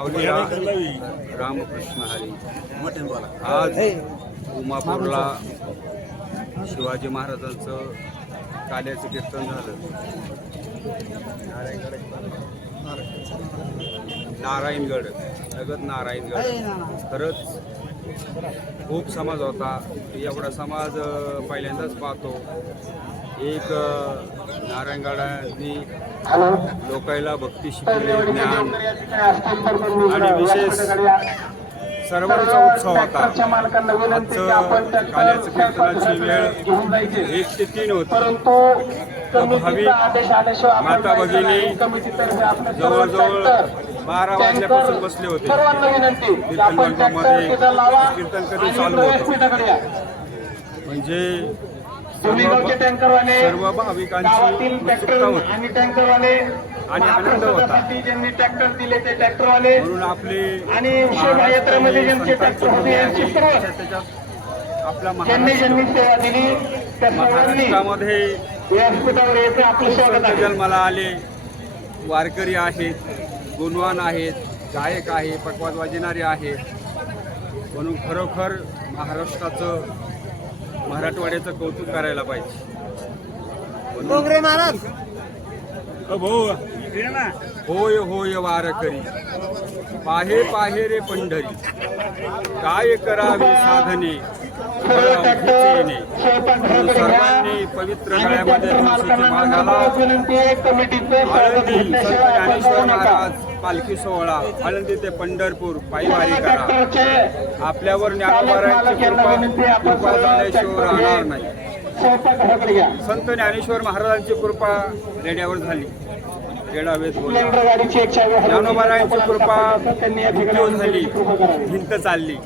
माऊली रामकृष्ण हरी. आज उमापूरला शिवाजी महाराजांचं काल्याचं कीर्तन झालं. नारायणगड नगद नारायणगड खरंच खूप समाज होता. एवढा समाज पहिल्यांदाच पाहतो. एक नारायणगडानी लोकायला भक्ती शिकवले, ज्ञान आणि विशेष सर्वांचा उत्सव होता. आजचं काल्याचं कीर्तनाची वेळ 1 ते 3 होती. भाविक माता भगिनी जवळजवळ 12 वाजल्यापासून बसले होते कीर्तन मंडपामध्ये. कीर्तन कधी चालू होतं म्हणजे सर्व भाविकांची उत्सुकता होती आणि आनंद होता. म्हणून आपले आपल्या महाराष्ट्रामध्ये जन्माला आले वारकरी आहेत, गुणवान आहेत, गायक आहे, पटवाद वाजविणारे आहेत. म्हणून खरोखर महाराष्ट्राचं मराठवाड्याचं कौतुक करायला पाहिजे. होय होय वारकरी पाहे पाहे रे पंढरी, काय करावे साधने सर्वांनी पवित्र गळ्यामध्ये ज्ञानेश्वर महाराज पालखी सोहळा आळंदी ते पंढरपूर पायवारी करा. आपल्यावर ज्ञानोबारायांची कृपा झाल्याशिवाय राहणार नाही. संत ज्ञानेश्वर महाराजांची कृपा रेड्यावर झाली, रेडावेत बोलला. ज्ञानोबारायांची कृपा झाली, भिंत चालली.